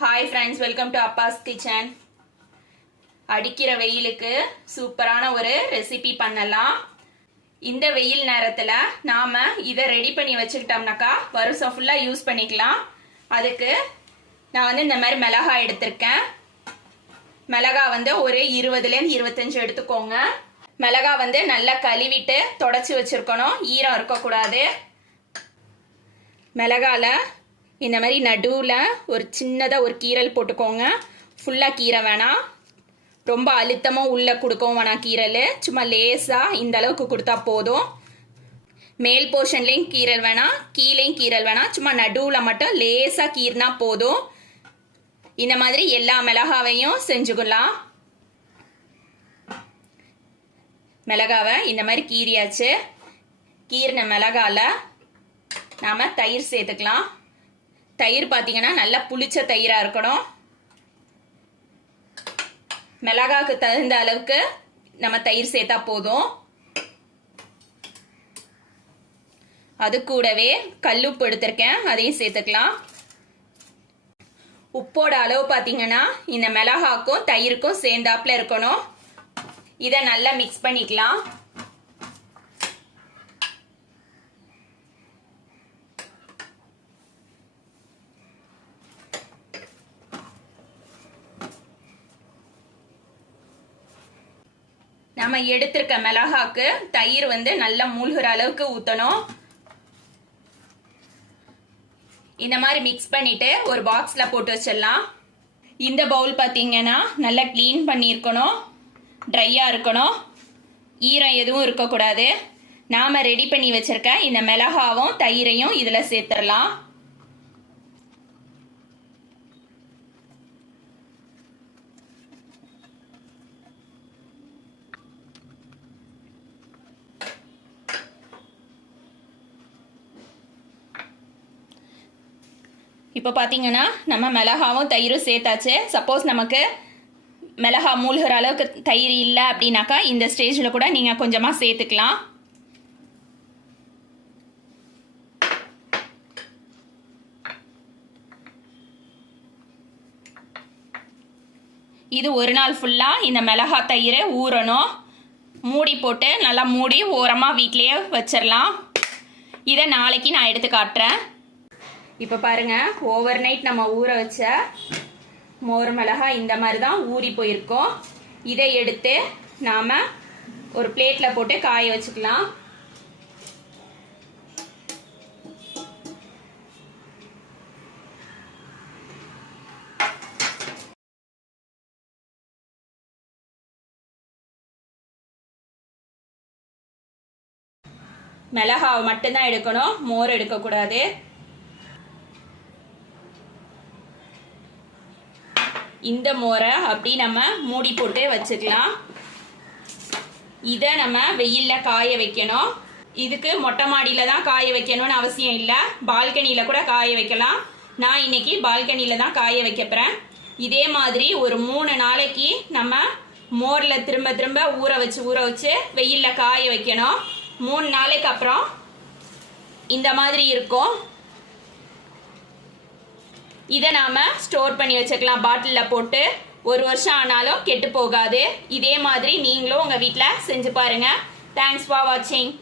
Hi friends welcome to Abbas kitchen அடிக்கிற வெயிலுக்கு சூப்பரான ஒரு ரெசிபி பண்ணலாம். இந்த வெயில் நேரத்தில் நாம் இதை ரெடி பண்ணி வச்சுக்கிட்டோம்னாக்கா வருஷம் ஃபுல்லாக யூஸ் பண்ணிக்கலாம். அதுக்கு நான் வந்து இந்த மாதிரி மிளகாய் எடுத்திருக்கேன். மிளகாய் வந்து ஒரு இருபதுலேருந்து இருபத்தஞ்சு எடுத்துக்கோங்க. மிளகா வந்து நல்லா கழுவிட்டு தொடச்சி வச்சுருக்கணும். ஈரம் இருக்கக்கூடாது. மிளகால இந்த மாதிரி நடுவில் ஒரு சின்னதாக ஒரு கீரல் போட்டுக்கோங்க. ஃபுல்லாக கீரை வேணாம் ரொம்ப அழுத்தமாக உள்ளே கொடுக்கவும் வேணாம் கீரல். சும்மா லேசாக இந்த அளவுக்கு கொடுத்தா போதும். மேல் போர்ஷன்லேயும் கீரல் வேணாம் கீழேயும் கீரல் வேணாம் சும்மா நடுவில் மட்டும் லேசாக கீர்னா போதும். இந்த மாதிரி எல்லா மிளகாவையும் செஞ்சுக்கலாம். மிளகாவை இந்த மாதிரி கீறியாச்சு. கீறின மிளகாவில் நாம் தயிர் சேர்த்துக்கலாம். தயிர் பார்த்தீங்கன்னா நல்லா புளிச்ச தயிராக இருக்கணும். மிளகாக்கு தகுந்த அளவுக்கு நம்ம தயிர் சேர்த்தா போதும். அது கூடவே கல்லுப்பு எடுத்திருக்கேன் அதையும் சேர்த்துக்கலாம். உப்போட அளவு பார்த்தீங்கன்னா இந்த மிளகாக்கும் தயிருக்கும் சேர்ந்தாப்புல இருக்கணும். இதை நல்லா மிக்ஸ் பண்ணிக்கலாம். நம்ம எடுத்திருக்க மிளகாக்கு தயிர் வந்து நல்லா மூழ்கிற அளவுக்கு ஊற்றணும் இந்த மாதிரி மிக்ஸ் பண்ணிட்டு ஒரு பாக்ஸில் போட்டு வச்சிடலாம். இந்த பவுல் பார்த்தீங்கன்னா நல்லா க்ளீன் பண்ணியிருக்கணும். ட்ரையாக இருக்கணும். ஈரம் எதுவும் இருக்கக்கூடாது. நாம் ரெடி பண்ணி வச்சுருக்க இந்த மிளகாவும் தயிரையும் இதில் சேர்த்துடலாம். இப்போ பார்த்தீங்கன்னா நம்ம மிளகாவும் தயிரும் சேர்த்தாச்சு. சப்போஸ் நமக்கு மிளகா மூழ்கிற அளவுக்கு தயிர் இல்லை அப்படின்னாக்கா இந்த ஸ்டேஜில் கூட நீங்கள் கொஞ்சமாக சேர்த்துக்கலாம். இது ஒரு நாள் ஃபுல்லாக இந்த மிளகா தயிரை ஊறணும். மூடி போட்டு நல்லா மூடி ஓரமாக வீட்லேயே வச்சிடலாம் இதை நாளைக்கு நான் எடுத்து காட்டுறேன். இப்போ பாருங்க ஓவர் நைட் நம்ம ஊற வச்ச மோர் மிளகா இந்த மாதிரி தான் ஊறி போயிருக்கோம். இதை எடுத்து நாம் ஒரு பிளேட்டில் போட்டு காய வச்சுக்கலாம். மிளகாவை மட்டும்தான் எடுக்கணும் மோர் எடுக்கக்கூடாது. இந்த மோரை அப்படி நம்ம மூடி போட்டு வச்சுக்கலாம். இதை நம்ம வெயிலில் காய வைக்கணும். இதுக்கு மொட்டை மாடியில் தான் காய வைக்கணும்னு அவசியம் இல்லை. பால்கனியில் கூட காய வைக்கலாம். நான் இன்னைக்கு பால்கனியில் தான் காய வைக்க போகிறேன் இதே மாதிரி ஒரு மூணு நாளைக்கு நம்ம மோரில் திரும்ப திரும்ப ஊற வச்சு ஊற வச்சு வெயிலில் காய வைக்கணும். மூணு நாளைக்கு அப்புறம் இந்த மாதிரி இருக்கும். இதை நாம் ஸ்டோர் பண்ணி வச்சுக்கலாம். பாட்டிலில் போட்டு ஒரு வருஷம் ஆனாலும் கெட்டு போகாது. இதே மாதிரி நீங்களும் உங்கள் வீட்டில் செஞ்சு பாருங்கள் தேங்க்ஸ் ஃபார் வாட்சிங்